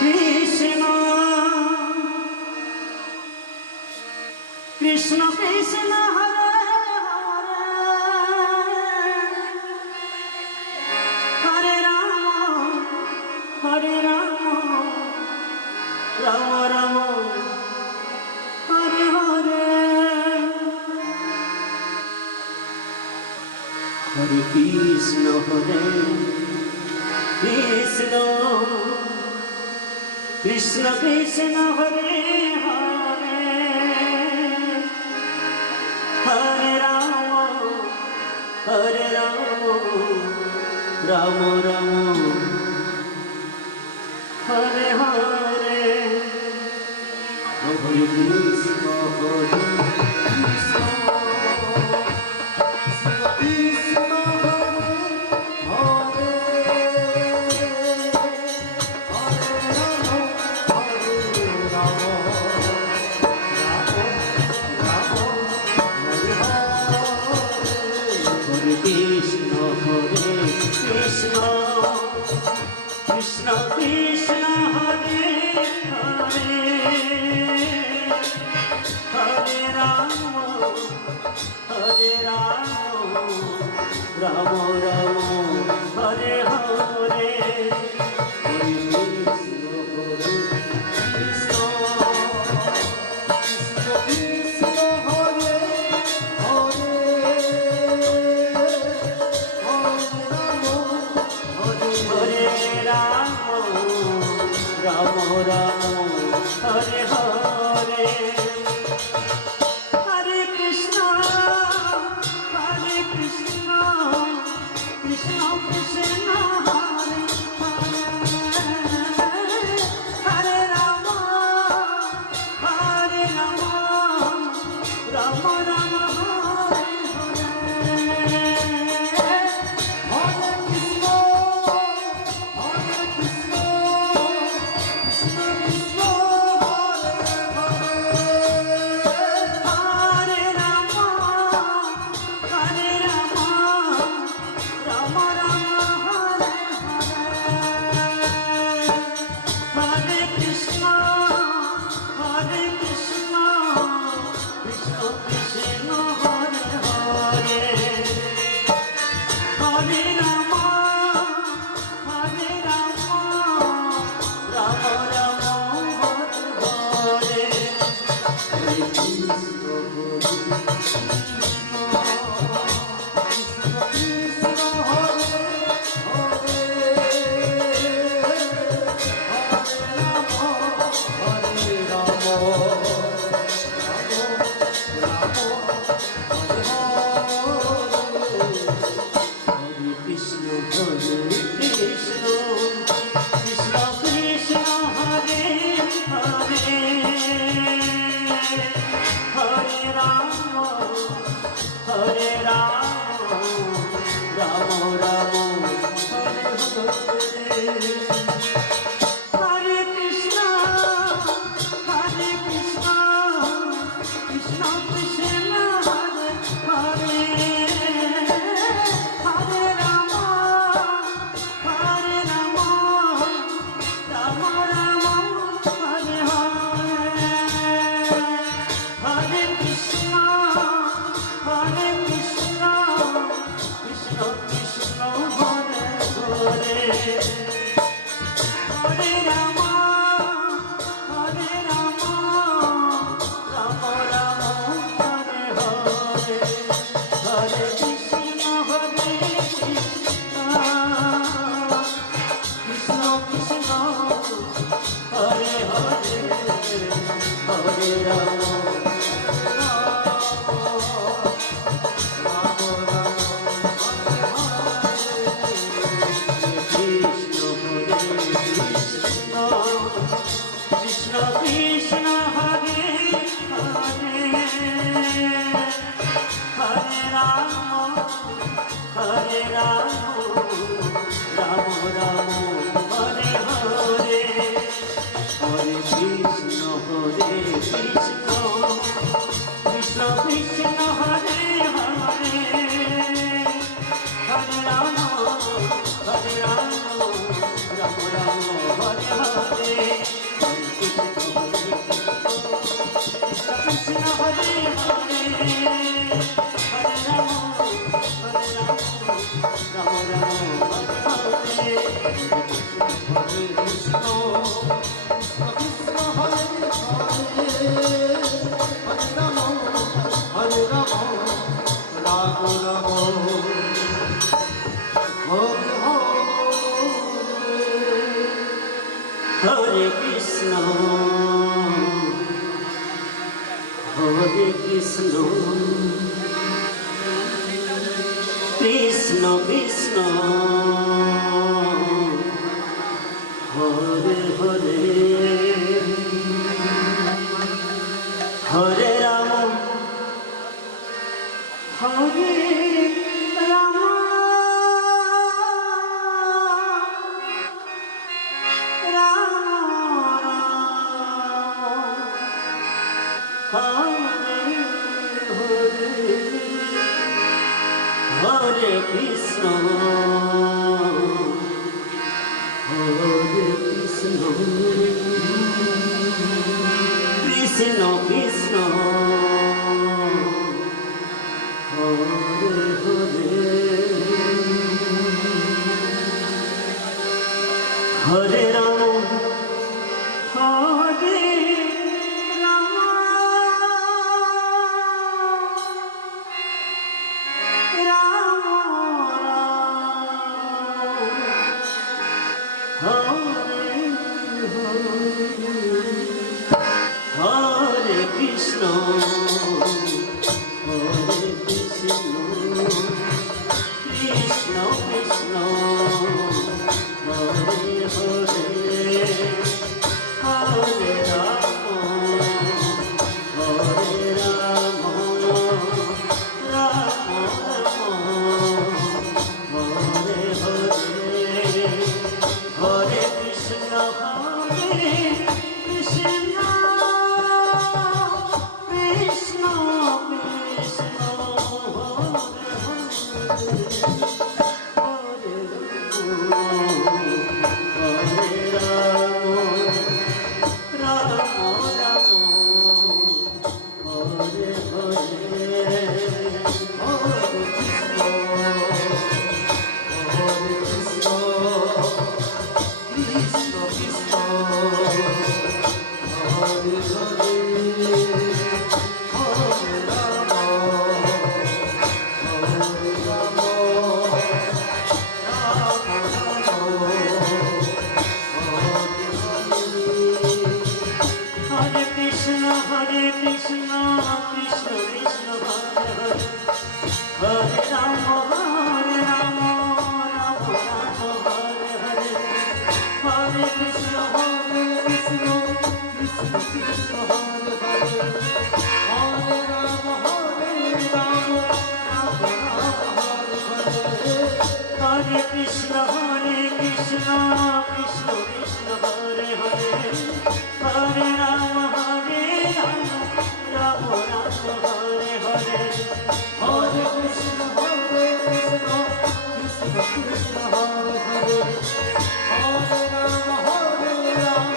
Krishna Krishna Krishna Hare Hare Hare Ram Ram Ram Hare Hare Hare Krishna Krishna Krishna Krishna Hare Hare Hare Ram Ram Ram Hare Hare Hare Krishna Krishna Krishna Hare Hare Hare Ram Ram Ram Hare Hare Ram Ram Hare Hare Hare Krishna Krishna Krishna Hare Hare Hare Ram Ram Ram Hare Hare Hare Krishna Ram Hare Hare Krishna Hare Hare Hare Ram Ram Ram Hare Hare Krishna Krishna Hare Hare Hare Ram হরে রাম রাম রাম হরে কৃষ্ণ কৃষ্ণ কৃষ্ণ হরে হরে হরে রাম হরে রাম হরে কৃষ্ণ কৃষ্ণ কৃষ্ণ হরে হরে হরে রাম হরে রাম রাম হরে হরে কৃষ্ণ কৃষ্ণ কৃষ্ণ হরে হরে হরে রাম রাম হরে হরে হরে কৃষ্ণ কৃষ্ণ কৃষ্ণ কৃষ্ণ হরে হরে রাম রাম রাম হরে হরে হরে কৃষ্ণ কৃষ্ণ কৃষ্ণ হরে হরে হরে রাম হরে কৃষ্ণ কৃষ্ণ কৃষ্ণ হরে হরে হরে রাম রাম রাম হরে হরে হরে কৃষ্ণ কৃষ্ণ কৃষ্ণ হরে হরে হরে রাম রাম হরে হরে হরে কৃষ্ণ কৃষ্ণ কৃষ্ণ হরে হরে হরে রাম রাম রাম হরে হরে হরে কৃষ্ণ কৃষ্ণ কৃষ্ণ হরে হরে হরে রাম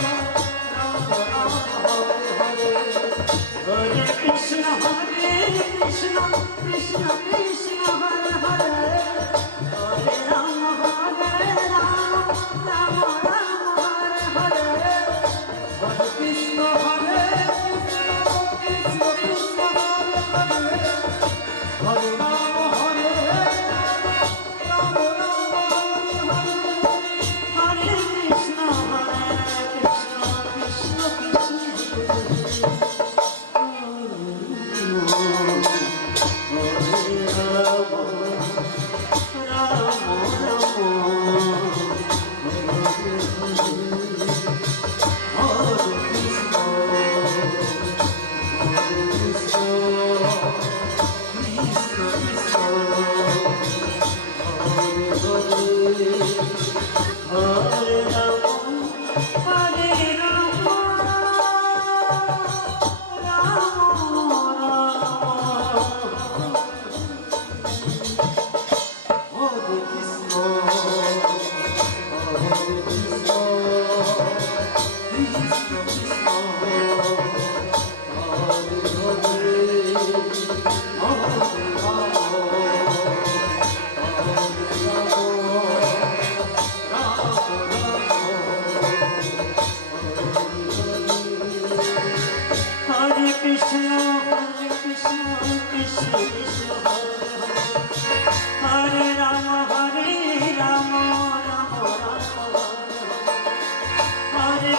রাম রাম হরে হরে হরে কৃষ্ণ কৃষ্ণ কৃষ্ণ হরে হরে হরে রাম রাম রাম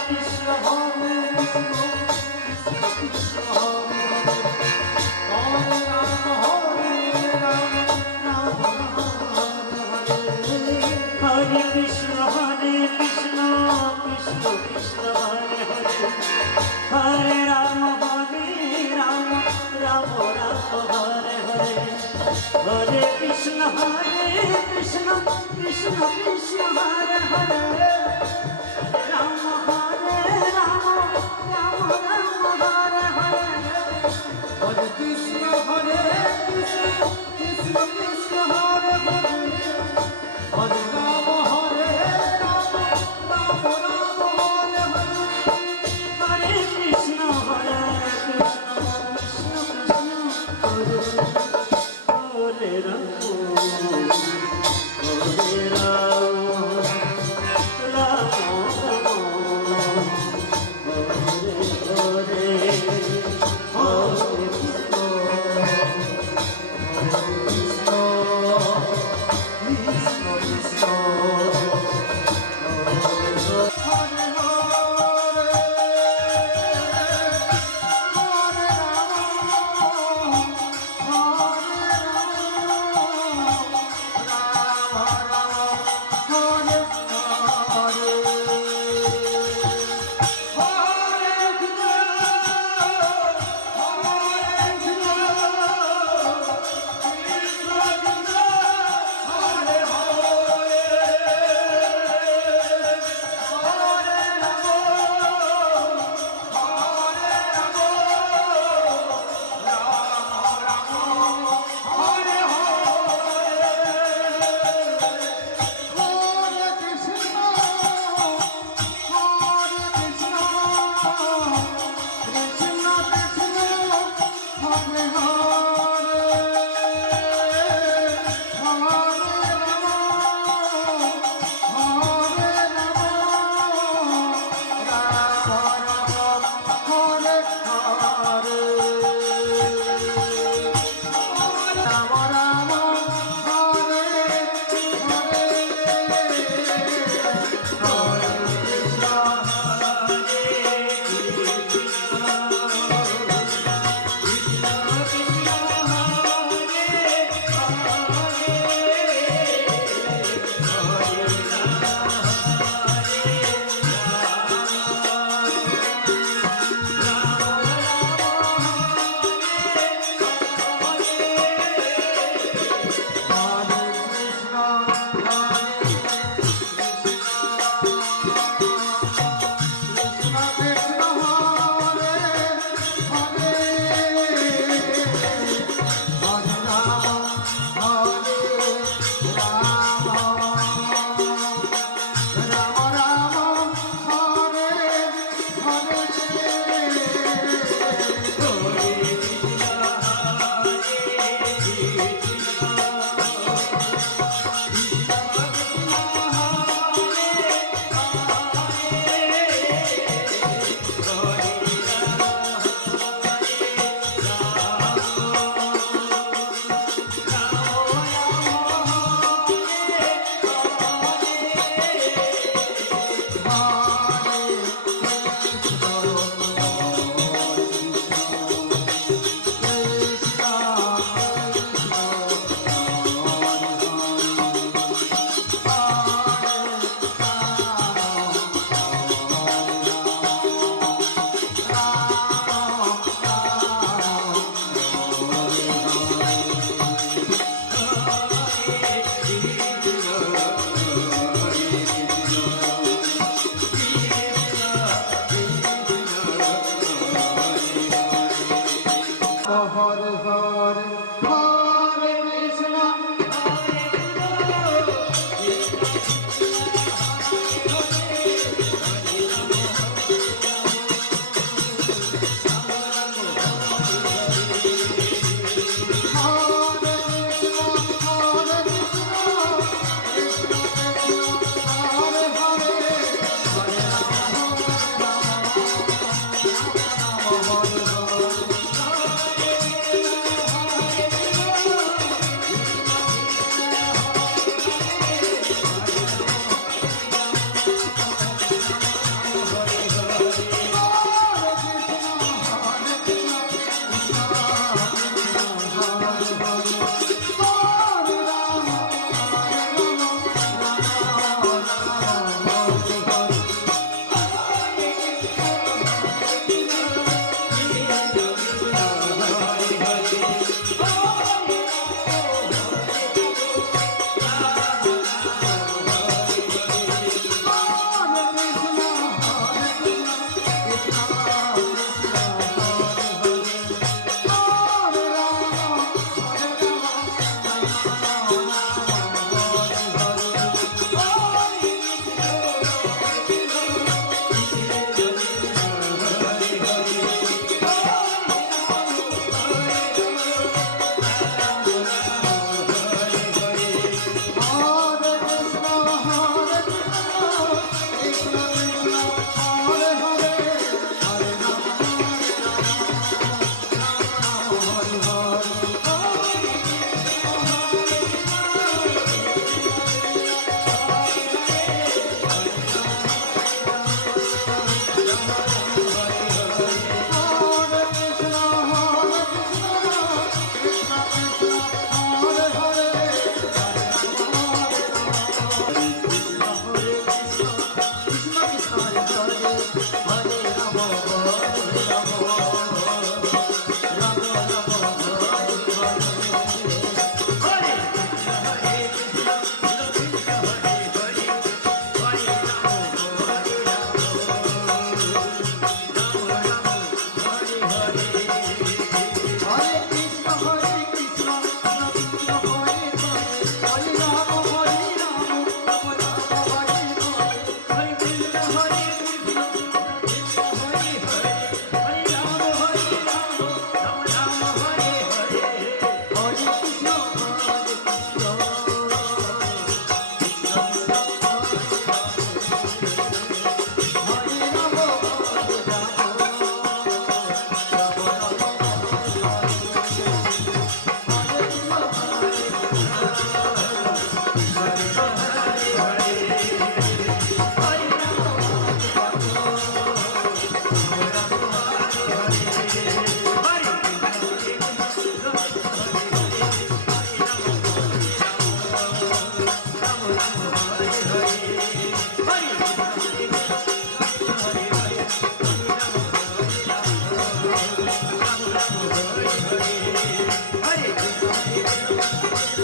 কৃষ্ণ হরে কৃষ্ণ কৃষ্ণ হরে হরে রাম রাম হরে কৃষ্ণ কৃষ্ণ কৃষ্ণ হরে হরে হরে রাম রাম রাম হরে হরে হরে কৃষ্ণ কৃষ্ণ কৃষ্ণ হরে হরে রাম রাম রাম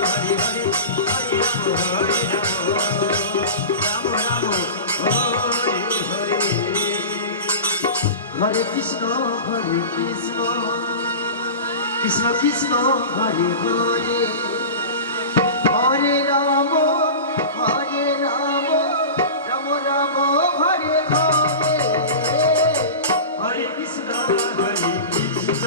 হরে হরে হরে রাম রাম রাম হরে হরে হরে কৃষ্ণ কৃষ্ণ কৃষ্ণ হরে হরে হরে রাম রাম রাম হরে হরে হরে কৃষ্ণ কৃষ্ণ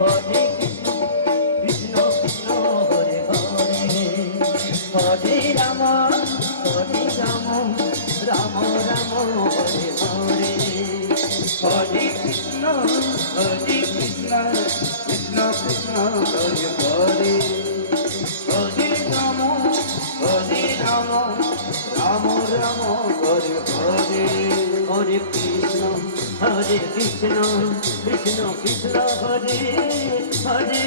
হরে কৃষ্ণ কৃষ্ণ কৃষ্ণ হরে হরে হরে রাম রাম রাম হরে হরে হরে কৃষ্ণ কৃষ্ণ কৃষ্ণ হরে হরে হরে রাম রাম রাম হরে হরে হরে কৃষ্ণ কৃষ্ণ কৃষ্ণ কৃষ্ণ হরে হরে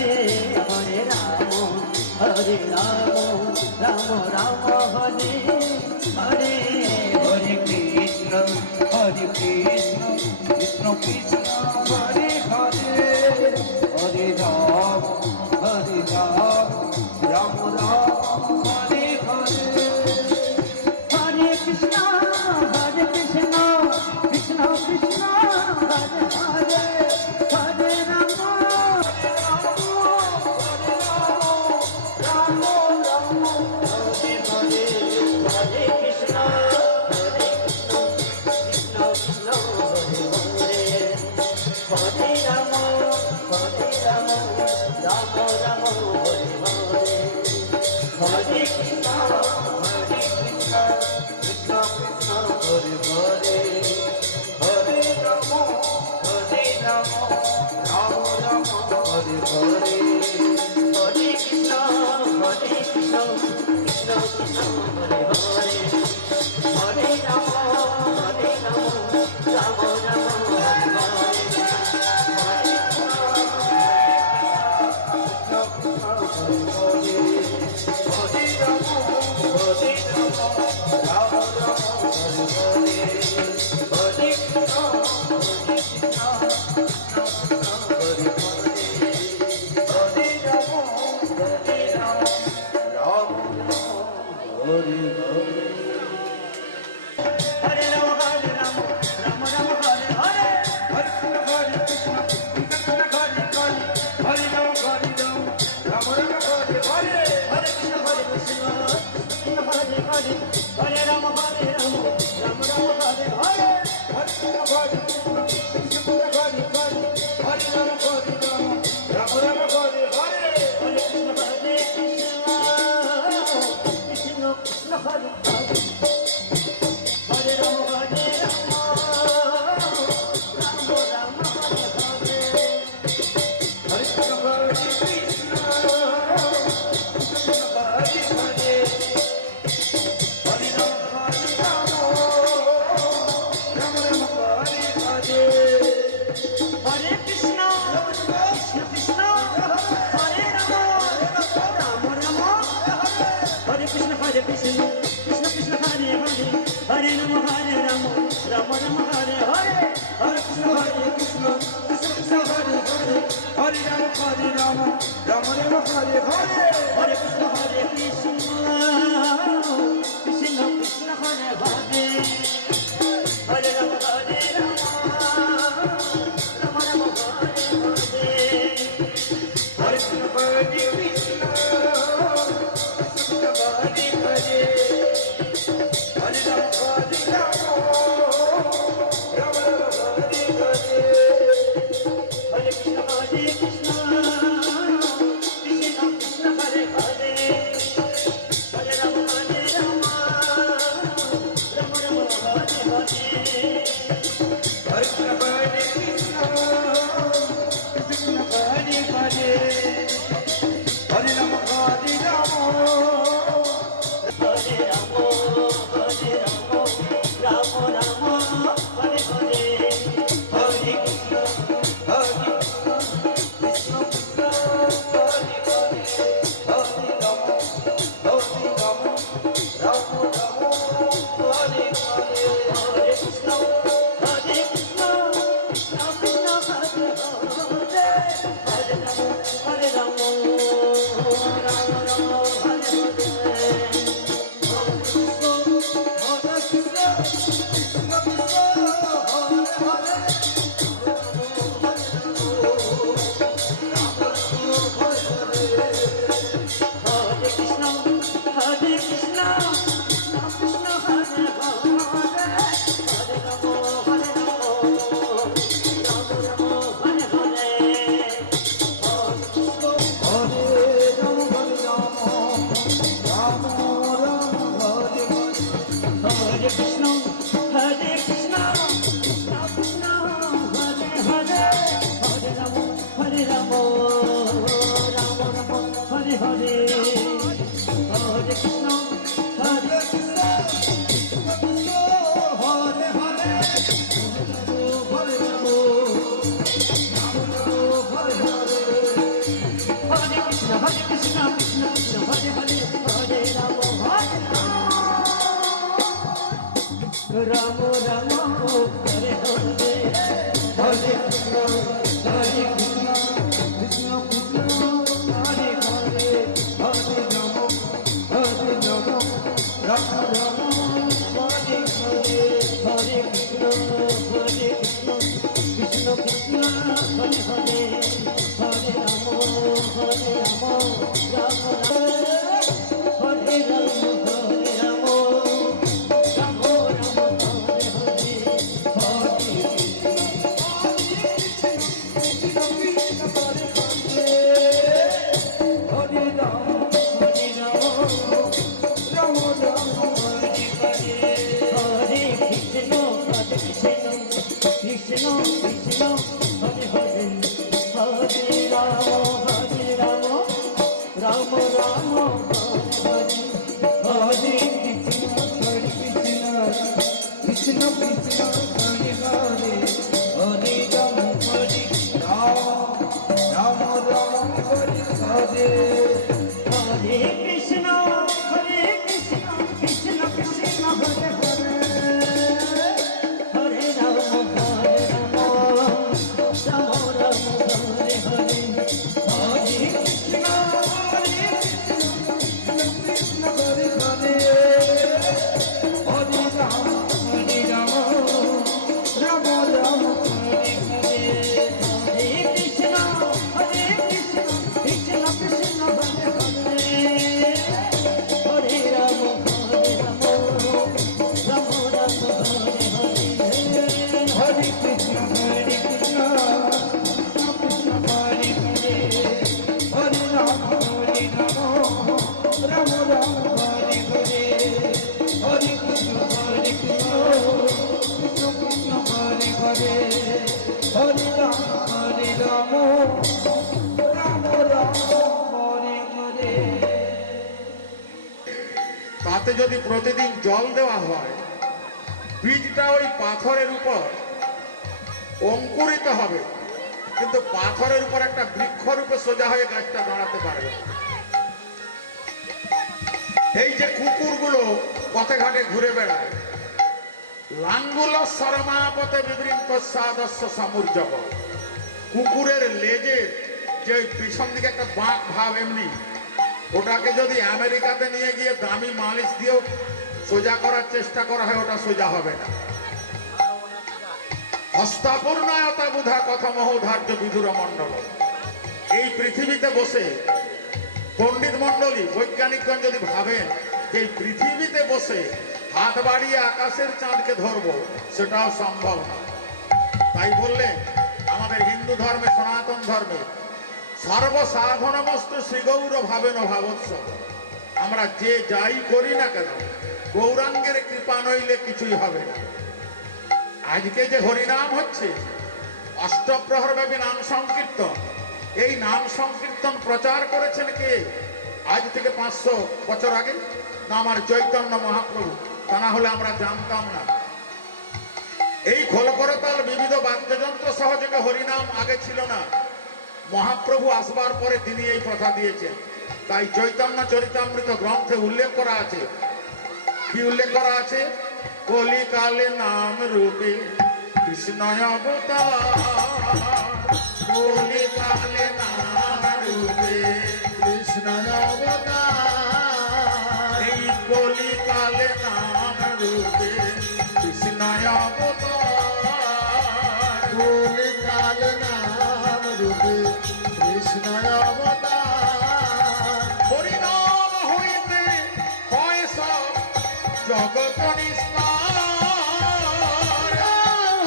হরে রাম রাম রাম হরে হরে হরে কৃষ্ণ কৃষ্ণ কৃষ্ণ হরে হরে হরে রাম রাম রাম হরে হরে হরে কৃষ্ণ কৃষ্ণ কৃষ্ণ হরে হরে হরে রাম রাম রাম হরে হরে হরে কৃষ্ণ কৃষ্ণ কৃষ্ণ হরে হরে হরে রাম রাম রাম হরে হরে হরে কৃষ্ণ কৃষ্ণ কৃষ্ণ হরে হরে হরে রাম রাম রাম হরে হরে হরে কৃষ্ণ কৃষ্ণ কৃষ্ণ হরে হরে হরে রাম রাম রাম হরে হরে রাম রাম রাম হরে হরে হরে কৃষ্ণ হরে কৃষ্ণ কৃষ্ণ হরে হরে হরে রাম হরে হরে হরে কৃষ্ণ কৃষ্ণ কৃষ্ণ হরে হরে হরে রাম রাম রাম হরে হরে হরে কৃষ্ণ কৃষ্ণ কৃষ্ণ হরে হরে হরে রাম রাম রাম হরে হরে হরে কৃষ্ণ কৃষ্ণ কৃষ্ণ হরে হরে হরে রাম রাম হরে Ram Krishna Krishna Hare Hare Hare Rama Rama Rama Hare Hare Hare Krishna Krishna Krishna Hare Hare Hare Rama Rama Rama Hare Hare Hare Krishna Krishna Krishna Hare Hare তাতে যদি প্রতিদিন জল দেওয়া হয়, বীজটা ওই পাথরের উপর অঙ্কুরিত হবে, কিন্তু পাথরের উপর একটা বৃক্ষরূপে সোজা হয়ে গাছটা দাঁড়াতে পারবে। এই যে কুকুরগুলো পথে ঘাটে ঘুরে বেড়ায়, লাঙ্গুল শরমাপতে বিবৃন্ত সাদস্য সামুর্জব, কুকুরের লেজের যে পিছন দিকে একটা বাঁক ভাব, এমনি ওটাকে যদি আমেরিকাতে নিয়ে গিয়ে দামি মালিশ দিয়েও সোজা করার চেষ্টা করা হয়, ওটা সোজা হবে না। হস্তাপূর্ণায়তা বুধা কথা মহোধার্য বিধুর মণ্ডল, এই পৃথিবীতে বসে পণ্ডিত মণ্ডলী বৈজ্ঞানিকগণ যদি ভাবেন যে এই পৃথিবীতে বসে হাত বাড়িয়ে আকাশের চাঁদকে ধরবো, সেটাও সম্ভব না। তাই বললেন আমাদের হিন্দু ধর্মে, সনাতন ধর্মে সর্বসাধনমস্তু শ্রীগৌর ভাবেন ভাবৎস, আমরা যে যাই করি না কেন গৌরাঙ্গের কৃপা নইলে কিছুই হবে না। আজকে যে হরিনাম হচ্ছে, অষ্টপ্রহর ব্যাপী নাম সংকীর্তন, এই নাম সংকীর্তন প্রচার করেছেন কে? আজ থেকে 500 বছর আগে না আমার চৈতন্য মহাপ্রভু, তা না হলে আমরা জানতাম না। এই খোলকরতাল বিবিধ বাদ্যযন্ত্র সহযোগে হরিনাম আগে ছিল না, মহাপ্রভু আসবার পরে তিনি এই প্রথা দিয়েছেন। তাই চৈতন্য চরিতামৃত গ্রন্থে উল্লেখ করা আছে, কি উল্লেখ করা আছে? কলিকালে নাম রূপে কৃষ্ণ অবতার, কলিকালে নাম রূপে কৃষ্ণ অবতার, এই কলিকালে নাম রূপে কৃষ্ণ অবতার, কলিকালে নাম রূপে কৃষ্ণ অবতার, হরিনাম হইতে হয় সব জগৎ নিস্তার,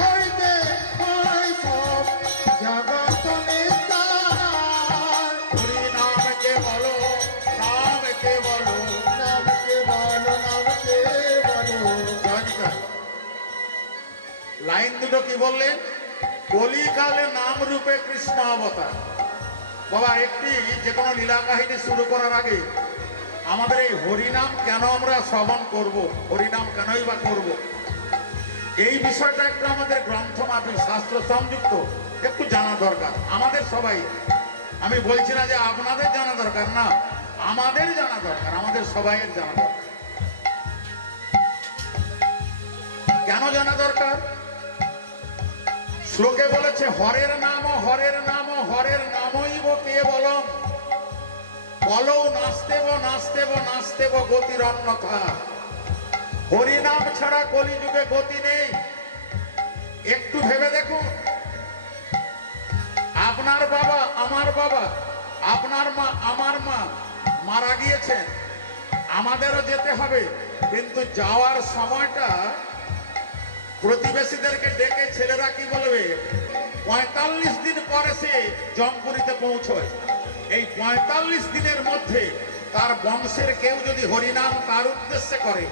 হইতে হয় সব জগৎ নিস্তার, হরিনাম কে বলো, নাম কে বলো, নাম কে বলো, নাম কে বলো। লাইন দুটো কি বললেন? কলিকালে নাম রূপে কৃষ্ণ অবতার, বাবা একটি যে কোনো লীলা কাহিনী শুরু করার আগে আমাদের এই হরিনাম কেন আমরা শ্রবণ করব, হরিনাম কেনই বা করব, এই বিষয়টা একটু আমাদের গ্রন্থ মাফিক শাস্ত্র সংযুক্ত একটু জানা দরকার আমাদের সবাই। আমি বলছি না যে আপনাদের জানা দরকার, না, আমাদের জানা দরকার, আমাদের সবাইয়ের জানা দরকার। কেন জানা দরকার? শ্লোকে বলেছে হরের নাম হরের নাম হরের নামইব কেবলম বলো নাস্তেব নাস্তেব নাস্তেব গতির অন্যথা। হরিনাম ছাড়া কলিযুগে গতি নেই। একটু ভেবে দেখুন, আপনার বাবা আমার বাবা, আপনার মা আমার মা মারা গিয়েছেন, আমাদেরও যেতে হবে, কিন্তু যাওয়ার সময়টা প্রতিবেশীদেরকে ডেকে ছেলেরা কি বলবে, ৪৫ দিন পরে সে জমপুরিতে পৌঁছয়। এই ৪৫ দিনের মধ্যে তার বংশের কেউ যদি হরিনাম তার উদ্দেশ্যে করে,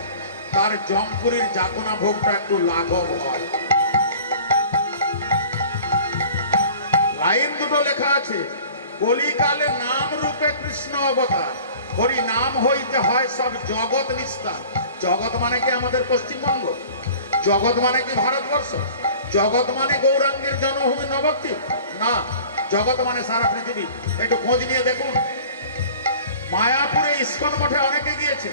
তার জমপুরির যাতনা ভোগটা একটু লাঘব হয়। লাইন দুটো লেখা আছে, কলিকালে নাম রূপে কৃষ্ণ অবতার, হরি নাম হইতে হয় সব জগৎ নিস্তার। জগৎ মানে কি আমাদের পশ্চিমবঙ্গ? জগৎ মানে কি ভারতবর্ষ? জগৎ মানে গৌরাঙ্গের জন্মভূমি নবদ্বীপ? না, জগৎ মানে সারা পৃথিবী। একটু খোঁজ নিয়ে দেখুন, মায়াপুরে ইস্কন মঠে অনেকে গিয়েছে।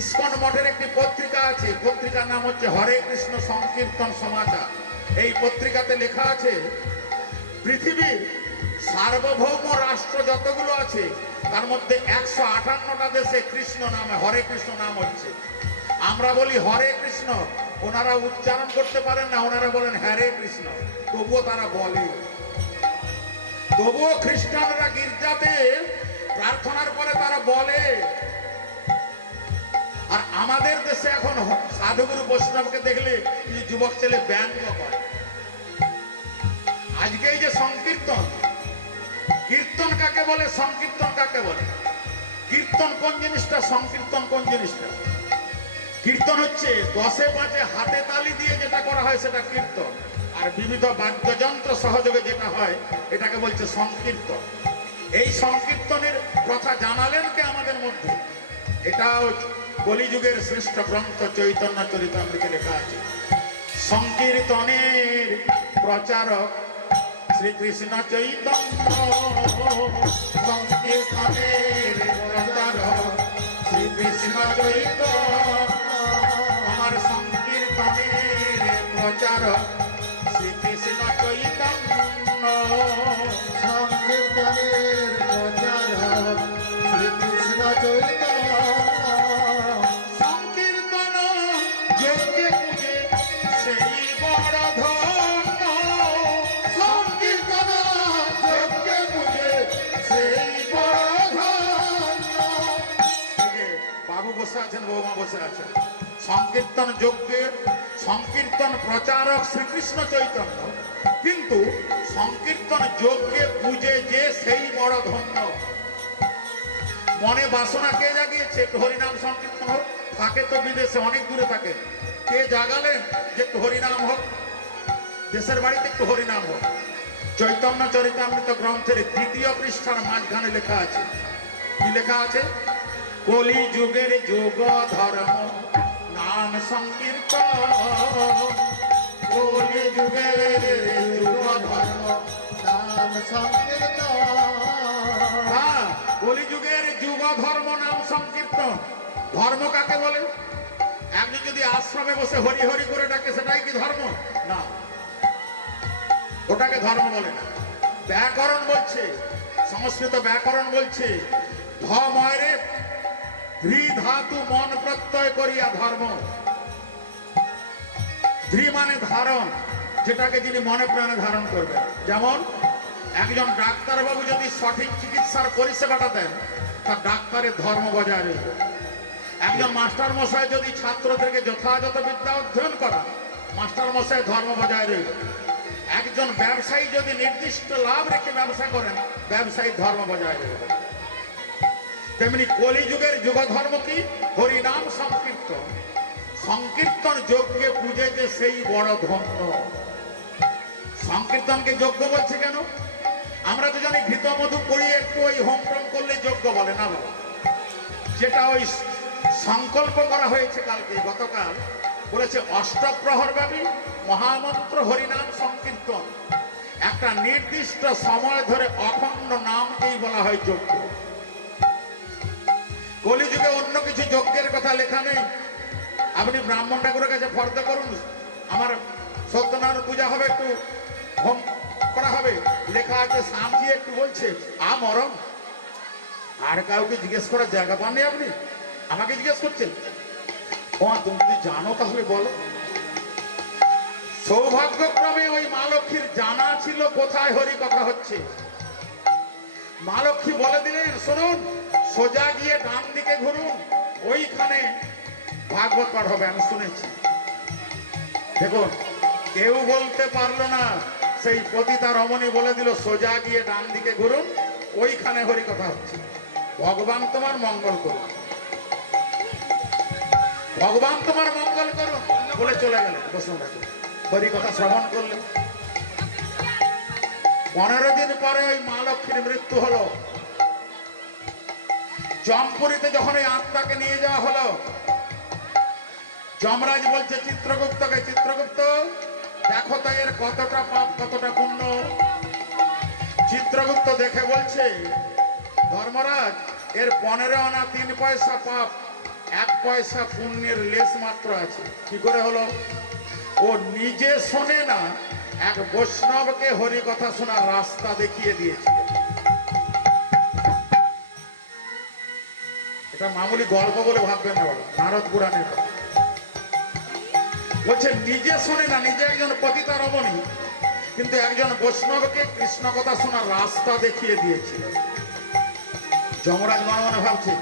ইস্কন মঠের একটি পত্রিকা আছে, পত্রিকার নাম হচ্ছে হরে কৃষ্ণ সংকীর্তন সমাচার। এই পত্রিকাতে লেখা আছে, পৃথিবীর সার্বভৌম রাষ্ট্র যতগুলো আছে তার মধ্যে ১৫৮টা দেশে কৃষ্ণ নামে হরে কৃষ্ণ নাম হচ্ছে। আমরা বলি হরে কৃষ্ণ, ওনারা উচ্চারণ করতে পারেন না, ওনারা বলেন হরে কৃষ্ণ, তবুও তারা বলে। তবুও খ্রিস্টানরা গির্জাতে প্রার্থনার পরে তারা বলে। আর আমাদের দেশে এখন সাধুগুরু বৈষ্ণবকে দেখলে কিছু যুবক ছেলে ব্যঙ্গ করে। আজকে এই যে সংকীর্তন, কীর্তন কাকে বলে, সংকীর্তন কাকে বলে? কীর্তন কোন জিনিসটা, সংকীর্তন কোন জিনিসটা? কীর্তন হচ্ছে ১০-৫ হাতে তালি দিয়ে যেটা করা হয় সেটা কীর্তন, আর বিবিধ বাদ্যযন্ত্র সহযোগে যেটা হয় এটাকে বলছে সংকীর্তন। এই সংকীর্তনের কথা জানালেন কে আমাদের মধ্যে? এটাও কলিযুগের শ্রেষ্ঠ গ্রন্থ চৈতন্য চরিতামৃতে লেখা আছে। সংকীর্তনের প্রচারক শ্রীকৃষ্ণ চৈতন্য, সংকীর্তনের প্রচারক শ্রীকৃষ্ণ চৈতন্য, আমার সংকীর্তনের প্রচারক শ্রীকৃষ্ণ চৈতন্য, সংকীর্তনের প্রচারক শ্রীকৃষ্ণ চৈতন্য। সংকীর্তন যজ্ঞে পূজে সেই বড় ধন্য, সংকীর্তন যজ্ঞে পূজে সেই বড় ধন্য। বাবু বসে আছেন, বৌমা বসে আছেন। সংকীর্তন যজ্ঞে সংকীর্তন প্রচারক শ্রীকৃষ্ণ চৈতন্য, কিন্তু সংকীর্তন যজ্ঞে পূজে যে সেই বড় ধন্য। মনে বাসনা কে জাগিয়েছে একটু হরিনাম সংকীর্তন হোক? থাকে তো বিদেশে, অনেক দূরে থাকে, কে জাগালেন যে একটু হরিনাম হোক? দেশের বাড়িতে একটু হরিনাম হোক। চৈতন্য চরিতামৃত গ্রন্থের ২য় পৃষ্ঠার মাঝখানে লেখা আছে, কি লেখা আছে? কলি যুগের যুগ ধর্ম নাম সংকীর্তন, কলি যুগের যুগ ধর্ম নাম সংকীর্তন। হ্যাঁ, কলিযুগের যুগ ধর্ম নাম সংকীর্তন। ধর্ম কাকে বলে? একজন যদি আশ্রমে বসে হরি হরি করে ডাকে সেটাই কি ধর্ম? না, ওটাকে ধর্ম বলে না। ব্যাকরণ বলছে, সংস্কৃত ব্যাকরণ বলছে, ধময়রে ধৃ ধাতু মন প্রত্যয় করিয়া ধর্ম। ধৃ মানে ধারণ, যেটাকে যিনি মনে প্রাণে ধারণ করবেন। যেমন একজন ডাক্তারবাবু যদি সঠিক চিকিৎসার পরিষেবাটা দেন, তার ডাক্তারের ধর্ম বজায় রইল। একজন মাস্টার মশাই যদি ছাত্রদেরকে যথাযথ বিদ্যা অধ্যয়ন করা, মাস্টার মশাই ধর্ম বজায় রইল। একজন ব্যবসায়ী যদি নির্দিষ্ট লাভ রেখে ব্যবসা করেন, ব্যবসায়ী ধর্ম বজায় রইল। তেমনি কলিযুগের যুগ ধর্ম কি? হরিনাম সংকীর্তন। সংকীর্তন যজ্ঞে পূজে যে সেই বড় ধন্য। সংকীর্তনকে যজ্ঞ বলছে কেন? আমরা তো জানি ঘৃত মধু এই হোম টোম করলে যোগ্য বলে না বাবা। যেটা ওই সংকল্প করা হয়েছে কালকে গতকাল, বলেছে অষ্টপ্রহর ব্যাপী মহামন্ত্র হরিনাম সংকীর্তন, একটা নির্দিষ্ট সময় ধরে অখণ্ড নামকেই বলা হয় যজ্ঞ। কলিযুগে অন্য কিছু যজ্ঞের কথা লেখা নেই। আপনি ব্রাহ্মণ ঠাকুরের কাছে ফর্দ করুন, আমার সত্যনারায়ণ পূজা হবে, একটু হোম করা হবে, লেখা আছে স্বামী একটু বলছে মরম। আর কাউকে জিজ্ঞেস করার জায়গা পাননি আপনি, আমাকে জিজ্ঞেস করছেন। তুমি যদি জানো তাহলে বলো। সৌভাগ্যক্রমে ওই মা লক্ষ্মীর জানা ছিল কোথায় হরি কথা হচ্ছে। মা লক্ষ্মী বলে দিলেন, শুনুন, সোজা গিয়ে ডান দিকে ঘুরুন, ওইখানে ভাগবত পাঠ হবে। আমি শুনেছি। দেখুন, কেউ বলতে পারলো না, সেই পতিতা রমণী বলে দিল সোজা গিয়ে ডান দিকে ঘুরুন, ওইখানে হরি কথা হচ্ছে। ভগবান তোমার মঙ্গল করুন, ভগবান তোমার মঙ্গল করুন বলে চলে গেলেন। বসুন, হরি কথা শ্রবণ করলেন। 15 দিন পরে ওই মা লক্ষ্মীর মৃত্যু হলো। জমপুরীতে যখন এই আত্মাকে নিয়ে যাওয়া হলো, যমরাজ বলছে চিত্রগুপ্তকে, চিত্রগুপ্ত দেখো তো এর কতটা পাপ কতটা পুণ্য। চিত্রগুপ্ত দেখে বলছে, ধর্মরাজ, এর 15 আনা 3 পয়সা পাপ, 1 পয়সা পুণ্যের লেশ মাত্র আছে। কি করে হলো? ও নিজে শোনে না, এক বৈষ্ণবকে হরি কথা শোনার রাস্তা দেখিয়ে দিয়েছে। এটা মামুলি গল্প বলে ভাববেন না বাবা, নারদ পুরাণের কথা বলছে। নিজে শোনে না, নিজে একজন পতিতা রমণী, কিন্তু একজন বৈষ্ণবকে কৃষ্ণ কথা শোনার রাস্তা দেখিয়ে দিয়েছিল। যমরাজ মনে মনে ভাবছে,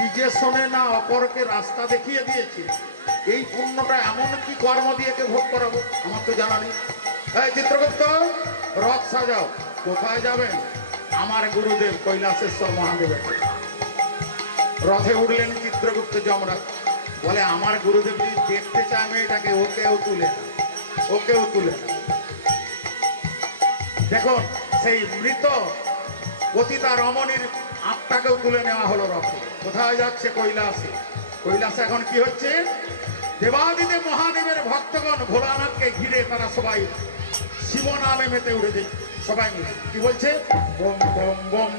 নিজে শোনে না, অপরকে রাস্তা দেখিয়ে দিয়েছে, এই পুণ্যটা এমন কি কর্ম দিয়ে ভোগ করাবো, আমার তো জানা নেই। এই চিত্রগুপ্ত, রথ সাজাও। কোথায় যাবেন? আমার গুরুদেব কৈলাসেশ্বর মহাদেবের। রথে উঠলেন চিত্রগুপ্ত। যমরাজ বলে, আমার গুরুদেব যদি দেখতে চায় মেয়েটাকে, ওকেও তুলে না, ওকেও তুলে না। দেখুন, সেই মৃত পতিতা রমণীর আত্মাকেও তুলে নেওয়া হলো রথে। কোথায় যাচ্ছে? কৈলাসে। কৈলাসে এখন কি হচ্ছে? দেবাদিদেব মহাদেবের ভক্তগণ ভোলানাথকে ঘিরে তারা সবাই শিব নামে মেতে উঠেছে। সবাই মিলে কি বলছে? বম বম বম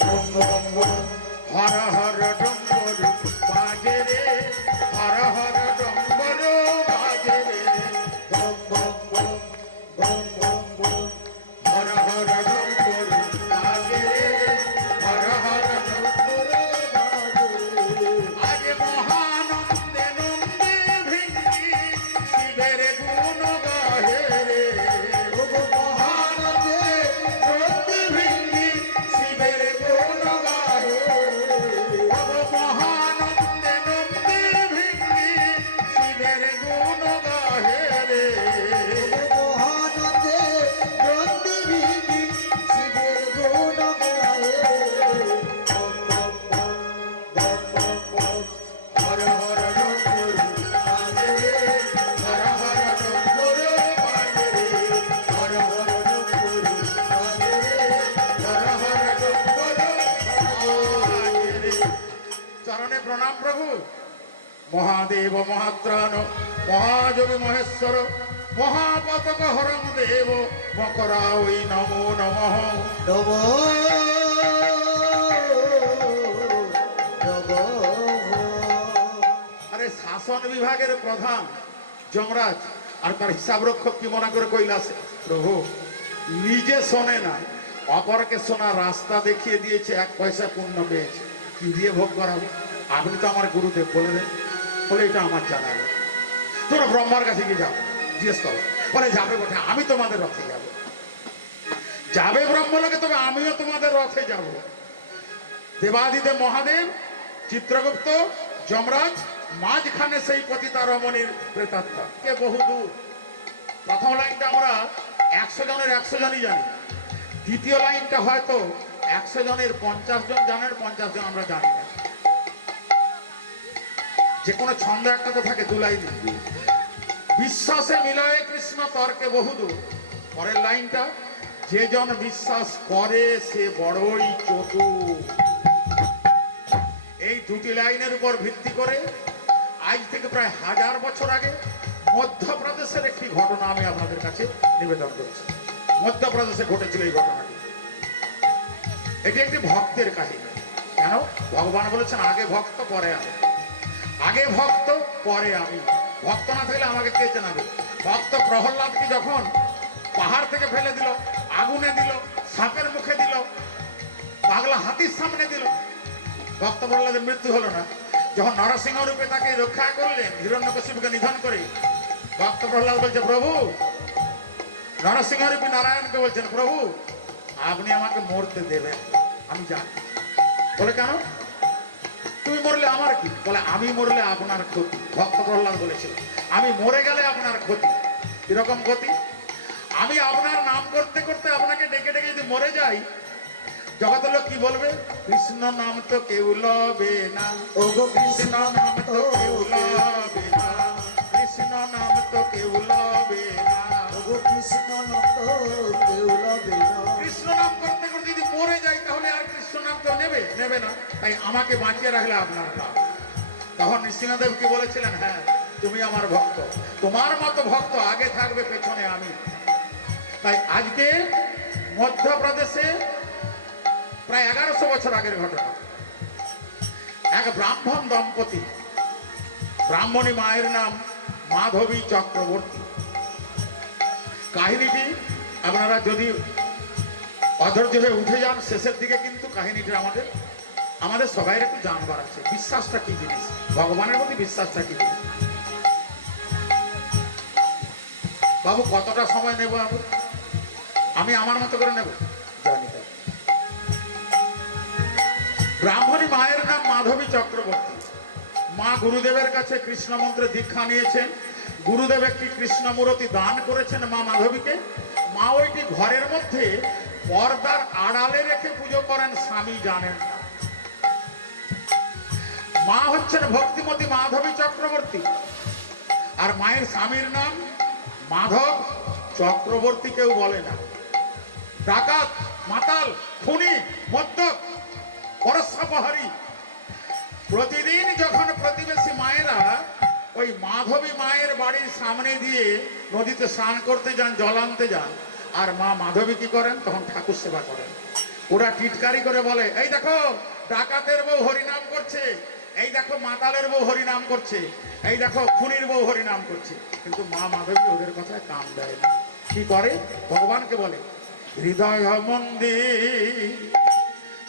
বম বম বম, হর হর ডম্বর বাজে রে, হর হর ডম্বর বাজে রে, বম বম বম বম বম বম, হর হর ডম্বর বাজে রে, হর হর ডম্বর বাজে রে। আজ মহানন্দে নন্দে ভিঙ্গি শিবের গুণ গাহে রে, মহানন্দে নন্দে ভিঙ্গি শিবের গুণ গাহে রে, মহানন্দে নন্দে ভিঙ্গি শিবের গুণ গাহে রে, মহানন্দে নন্দী ভিঙ্গি শিবের গুণ গায়ে। হর হর ডম্বর বাজে রে, হর হর ডম্বর বাজে রে, হর হর ডম্বর বাজে রে, হর হর ডম্বর বাজে রে। চরণে প্রণাম প্রভু। মহাদেব মহাত্রাণ মহাযোগী মহেশ্বর মহাপতক হরং দেব মকরাওই নমো নমঃ। নব নব। আরে শাসন বিভাগের প্রধান যমরাজ আর তার হিসাব রক্ষক কি মনে করে কৈলাসে? প্রভু, নিজে শোনে না, অপরকে শোনার রাস্তা দেখিয়ে দিয়েছে, 1 পয়সা পুণ্য পেয়েছে, কি দিয়ে ভোগ করাবো? আপনি তো আমার গুরুদেব, বলে দেন। বলে, এটা আমার জানা নেই। তোমরা ব্রহ্মার কাছে গিয়ে যাও, জিজ্ঞেস করো। বলে, যাবে বটে, আমি তোমাদের রথে যাব। যাবে ব্রহ্মলোকে, তবে আমিও তোমাদের রথে যাব। দেবাদিদেব মহাদেব, চিত্রগুপ্ত, যমরাজ, মাঝখানে সেই পতিতা রমণীর প্রেতাত্মা। কে বহুদূর। প্রথম লাইনটা আমরা 100 জনের 100 জনই জানি। দ্বিতীয় লাইনটা হয়তো 100 জনের 50 জন জানেন, 50 জন আমরা জানি না। যে কোনো ছন্দ একটা তো থাকে, 2 লাইন। বিশ্বাসে মিলয়ে কৃষ্ণ তর্কে বহুদূর। পরের লাইনটা, যে জন বিশ্বাস করে সে বড়ই চতুর। এই দুটি লাইনের উপর ভিত্তি করে আজ থেকে প্রায় 1000 বছর আগে মধ্যপ্রদেশের একটি ঘটনা আমি আপনাদের কাছে নিবেদন করছি। মধ্যপ্রদেশে ঘটেছিল এই ঘটনাটি। এটি একটি ভক্তের কাহিনী। কেন? ভগবান বলেছেন আগে ভক্ত পরে আমি। আগে ভক্ত পরে আমি। ভক্ত না থাকলে আমাকে কে চেনাবে? ভক্ত প্রহ্লাদকে যখন পাহাড় থেকে ফেলে দিল, আগুনে দিল, সাপের মুখে দিল, পাগলা হাতির সামনে দিল, ভক্ত প্রহ্লাদের মৃত্যু হলো না। যখন নরসিংহ রূপে তাকে রক্ষা করলেন হিরণ্যকশিপুকে নিধন করে, ভক্ত প্রহ্লাদ বলছে প্রভু, নরসিংহ রূপী নারায়ণকে বলছেন প্রভু আপনি আমাকে মরতে দেবেন, আমি জানি। বলে কেন? তুমি মরলে আমার কি? বলে আমি মরলে আপনার ক্ষতি। ভক্ত প্রহ্লাদ বলেছিল আমি মরে গেলে আপনার ক্ষতি। কিরকম ক্ষতি? আমি আপনার নাম করতে করতে আপনাকে ডেকে ডেকে যদি মরে যাই, জগতের লোক কি বলবে? কৃষ্ণ নাম তো কেউ লবে না, ওগো কৃষ্ণ নাম তো কেউ লবে না, কৃষ্ণ নাম তো কেউ লবে না। ওগো কৃষ্ণ নাম তো কেউ লবে না। কৃষ্ণ নাম করতে করতে যদি মরে যাই তাহলে আর কৃষ্ণ নাম তো নেবে না। তাই আমাকে বাঁচিয়ে রাখলে আপনার লাভ। তখন নৃসিংহদেব কি বলেছিলেন? হ্যাঁ তুমি আমার ভক্ত, তোমার মতো ভক্ত আগে থাকবে, পেছনে আমি। তাই আজকে মধ্যপ্রদেশে প্রায় 1100 বছর আগের ঘটনা। এক ব্রাহ্মণ দম্পতি, ব্রাহ্মণী মায়ের নাম মাধবী চক্রবর্তী। কাহিনীটি আপনারা যদি অধৈর্য হয়ে উঠে যান শেষের দিকে, কিন্তু কাহিনীটা আমাদের সবাই একটু জানবার আছে। বিশ্বাসটা কি জিনিস, ভগবানের প্রতি বিশ্বাসটা কি জিনিস। বাবু কতটা সময় নেব? আমি আমার মতো করে নেব। জানি তাই। ব্রাহ্মণী মায়ের নাম মাধবী চক্রবর্তী। মা গুরুদেবের কাছে কৃষ্ণ মন্ত্রে দীক্ষা নিয়েছেন। গুরুদেব একটি কৃষ্ণ মূর্তি দান করেছেন মা মাধবীকে। মা ওইটি ঘরের মধ্যে পর্দার আড়ালে রেখে পুজো করেন, স্বামী জানেন না। মা হচ্ছেন ভক্তিমতী মাধবী চক্রবর্তী, আর মায়ের স্বামীর নাম মাধব চক্রবর্তী। কেউ বলে না। ডাকাত, মাতাল, খুনি, মদ্যপ, পরস্পরহারী। প্রতিদিন যখন প্রতিবেশী মায়েরা ওই মাধবী মায়ের বাড়ির সামনে দিয়ে নদীতে স্নান করতে যান, জল আনতে যান, আর মা মাধবী কি করেন? তখন ঠাকুর সেবা করেন। ওরা টিটকারি করে বলে এই দেখো ডাকাতের বউ হরিনাম করছে, এই দেখো মাতালের বউ হরিনাম করছে, এই দেখো খুনির বউ হরিনাম করছে। কিন্তু মা মাধবী ওদের কথায় কান দেয় না। কি করে? ভগবানকে বলে হৃদয় মন্দির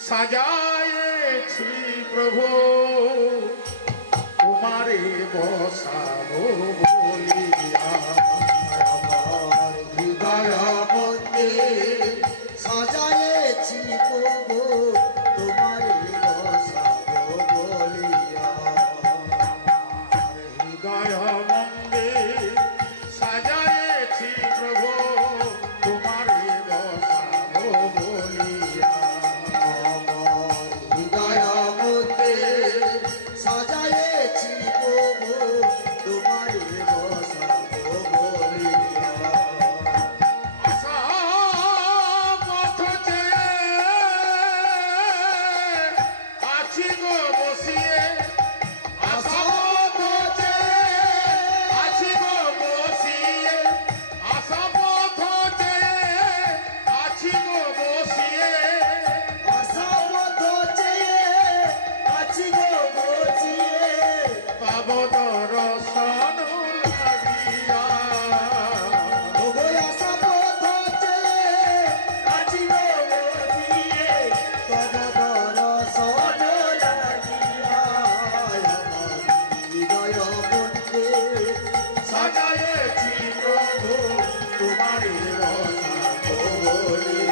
সাজায়েছি প্রভু, তোমারে বসাবো বলিয়া। আমার হৃদয় মন্দির সাজায়েছি প্রভু, তোমারে বসাবো বলিয়া। হৃদয় মন্দির সাজায়েছি প্রভু, তোমারে বসাবো বলিয়া। আমার হৃদয় মন্দির সাজায়েছি প্রভু, তোমারে বসাবো বলিয়া। আশা পথ চেয়ে আছি গো বসিয়ে, আশা পথ চেয়ে আছি গো বসিয়ে, আশা পথ চেয়ে আছি গো বসিয়ে। আশা পথ চেয়ে আছি গো বসিয়ে, পাব দর্শন লাগিয়া। ওগো আশা পথ চেয়ে আছি গো বসিয়ে, তব দর্শন লাগিয়া। আমার হৃদয় মন্দির সাজায়েছি প্রভু, তোমারে বসাবো বলিয়া।